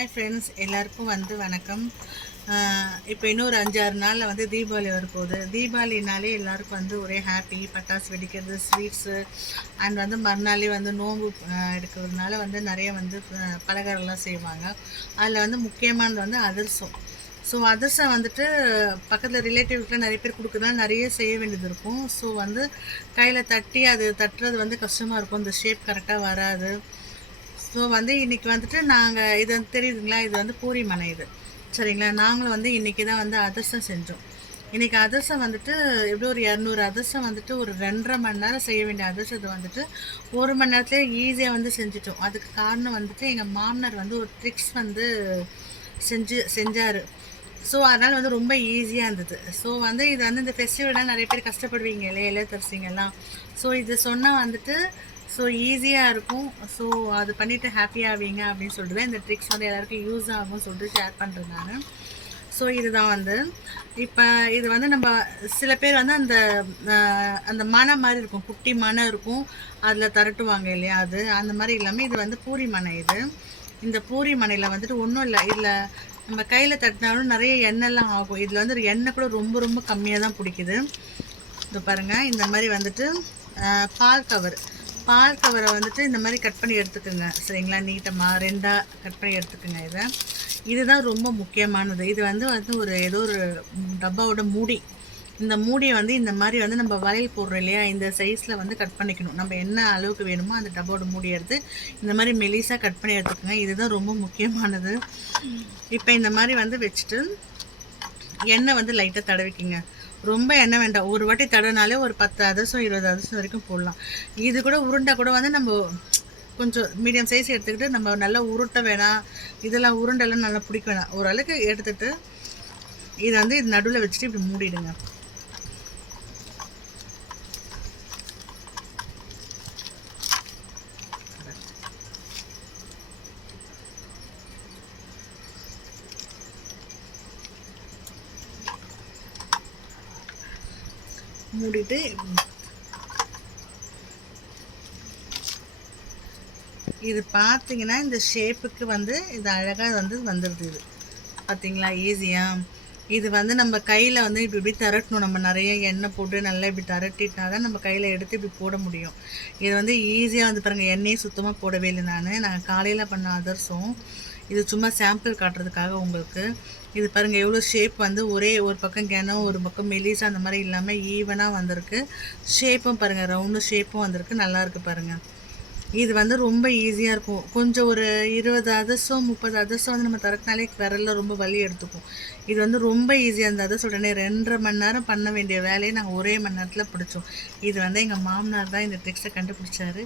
Hi friends, எல்லாருக்கும் வணக்கம். இப்போ இன்னும் ஒரு 5-6 நாளில் தீபாவளி வரப்போகுது. தீபாவளினாலே எல்லாருக்கும் ஒரே ஹாப்பி, பட்டாசு வெடிக்கிறது, ஸ்வீட்ஸு அண்ட் மறுநாளே நோன்பு எடுக்கிறதுனால நிறைய பலகாரம்லாம் செய்வாங்க. அதில் முக்கியமானது அதிரசம். ஸோ அதிரசம் பக்கத்தில் ரிலேட்டிவ்ஸ்லாம் நிறைய பேர் கொடுக்குறதுனால நிறைய செய்ய வேண்டியது இருக்கும். ஸோ கையில் தட்டி அது தட்டுறது கஷ்டமாக இருக்கும், இந்த ஷேப் கரெக்டாக வராது. ஸோ இன்றைக்கி நாங்கள் இது தெரியுதுங்களா, இது பூரி மனை இது, சரிங்களா. நாங்களும் இன்றைக்கி தான் அதிரசம் செஞ்சோம். இன்றைக்கி அதிரசம் எப்படி ஒரு 200 அதிரசம் ஒரு 2.5 மணி நேரம் செய்ய வேண்டிய அதிரசத்தை 1 மணி நேரத்துலேயே ஈஸியாக செஞ்சிட்டோம். அதுக்கு காரணம் எங்கள் மாமனார் ஒரு ட்ரிக்ஸ் செஞ்சார். ஸோ அதனால் ரொம்ப ஈஸியாக இருந்தது. ஸோ இது இந்த ஃபெஸ்டிவல்லாம் நிறைய பேர் கஷ்டப்படுவீங்க இல்லையா, இல்லத்தரசிங்கெல்லாம். ஸோ இது சொன்னால் ஸோ ஈஸியாக இருக்கும். ஸோ அது பண்ணிவிட்டு ஹாப்பியாவீங்க அப்படின்னு சொல்லிட்டு தான் இந்த ட்ரிக்ஸ் எல்லாருக்கும் யூஸ் ஆகும்னு சொல்லிட்டு ஷேர் பண்ணுறேன் நான். ஸோ இதுதான் இப்போ இது நம்ம சில பேர் அந்த அந்த மனை மாதிரி இருக்கும், குட்டி மனை இருக்கும், அதில் திரட்டுவாங்க இல்லையா, அது அந்த மாதிரி இல்லாமல் இது பூரி மனை. இந்த பூரி மனையில் ஒன்றும் இல்லை, இதில் நம்ம கையில் தட்டினாலும் நிறைய எண்ணெய்லாம் ஆகும். இதில் எண்ணெய் கூட ரொம்ப ரொம்ப கம்மியாக தான் பிடிக்குது. இது பாருங்கள், இந்த மாதிரி பால் கவரை இந்த மாதிரி கட் பண்ணி எடுத்துக்கோங்க, சரிங்களா. நீட்டமாக 2ஆக கட் பண்ணி எடுத்துக்கோங்க. இதுதான் ரொம்ப முக்கியமானது. இது ஒரு ஏதோ ஒரு டப்பாவோட மூடி. இந்த மூடியை இந்த மாதிரி நம்ம வளையல் போடுறோம் இல்லையா, இந்த சைஸில் கட் பண்ணிக்கணும். நம்ம என்ன அளவுக்கு வேணுமோ அந்த டப்பாவோட மூடி எடுத்து இந்த மாதிரி மெலிசாக கட் பண்ணி எடுத்துக்கோங்க. இதுதான் ரொம்ப முக்கியமானது. இப்போ இந்த மாதிரி வச்சுட்டு எண்ணெய் லைட்டாக தடவிக்கிங்க. ரொம்ப எண்ணெய் வேண்டாம், ஒரு வாட்டி தடனாலே ஒரு 10 அதிரசம் 20 அதிரசம் வரைக்கும் போடலாம். இது கூட உருண்டை கூட நம்ம கொஞ்சம் மீடியம் சைஸ் எடுத்துக்கிட்டு நம்ம நல்லா உருட்ட வேணாம், இதெல்லாம் உருண்டெல்லாம் நல்லா பிடிக்க வேணாம், ஓரளவுக்கு எடுத்துகிட்டு இது இது நடுவில் வச்சுட்டு இப்படி மூடிடுங்க. மூடிட்டு இது பார்த்தீங்கன்னா இந்த ஷேப்புக்கு இது அழகாக வந்துடுது. இது பார்த்தீங்களா, ஈஸியாக. இது நம்ம கையில் இப்படி இப்படி திரட்டணும். நம்ம நிறைய எண்ணெய் போட்டு நல்லா இப்படி திரட்டிட்டா தான் நம்ம கையில் எடுத்து இப்படி போட முடியும். இது ஈஸியாக பாருங்கள், எண்ணெயே சுத்தமாக போடவே இல்லை. நாங்கள் காலையில் பண்ண அதிரசம் இது சும்மா சாம்பிள் காட்டுறதுக்காக உங்களுக்கு. இது பாருங்கள், எவ்வளோ ஷேப் ஒரே ஒரு பக்கம் கிணம் ஒரு பக்கம் மெலிசா அந்த மாதிரி இல்லாமல் ஈவனாக வந்திருக்கு. ஷேப்பும் பாருங்கள், ரவுண்டு ஷேப்பும் வந்திருக்கு, நல்லாயிருக்கு பாருங்கள். இது ரொம்ப ஈஸியாக இருக்கும். கொஞ்சம் ஒரு 20 அதிரசம் 30 அதிரசம் நம்ம திறக்கினாலே விரலில் ரொம்ப வலி எடுத்துக்கும். இது ரொம்ப ஈஸியாக இருந்தது. அதை சொல்கிறேனே, 2.5 மணி நேரம் பண்ண வேண்டிய வேலையை நாங்கள் ஒரே மணி நேரத்தில் பிடிச்சோம். இது எங்கள் மாமனார் தான் இந்த ட்ரிக்ஸை கண்டுபிடிச்சாரு.